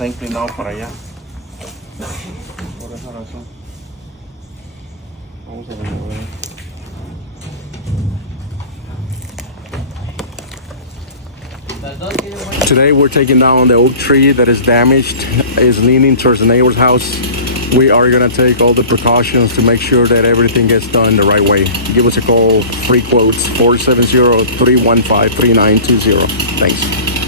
está inclinado para allá. Por esa razón. Vamos a remover. Today we're taking down the oak tree that is damaged, is leaning towards the neighbor's house. We are gonna take all the precautions to make sure that everything gets done the right way. Give us a call, free quotes, 470-315-3920. Thanks.